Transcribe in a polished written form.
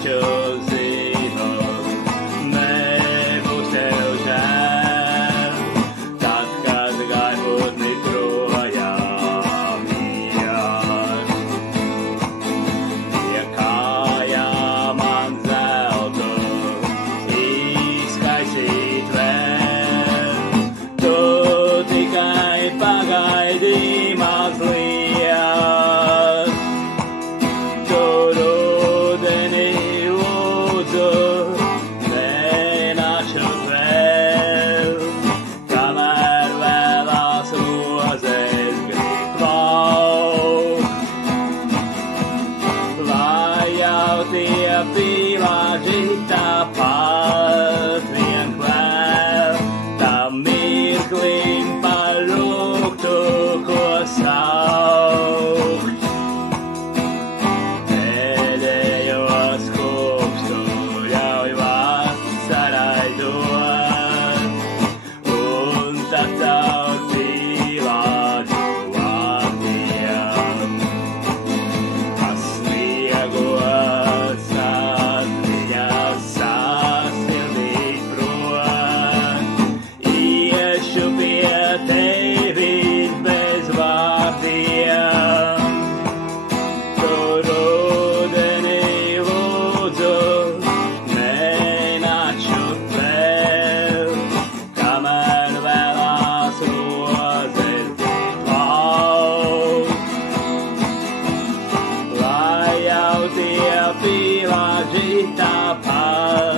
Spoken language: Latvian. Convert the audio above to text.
taču zinu, nebūs tev žēl, tad, kad gaiputni projām ies. Pie kājām man zeltu izkaisīt vēl, tu tikai pagaidi mazliet. Tu rudeni lūdzu, nenāču vēl, kamēr vēlās rozes grib plaukt. Lai jau tie pīlāģi tāpat vien vēl, tam mirklim par lūgtu, ko saukt. Pēdējos kūpstu ļauj vasarai dot, un tad caur pīlāģu vārtiem. Tas sniegots atmiņas sasildīt prom, iešu pie tevis bez vārdiem. Tu rudeni lūdzu, nenāču vēl, kamēr vēlās rozes grib plaukt. Lai jau tie pīlāģi tāpat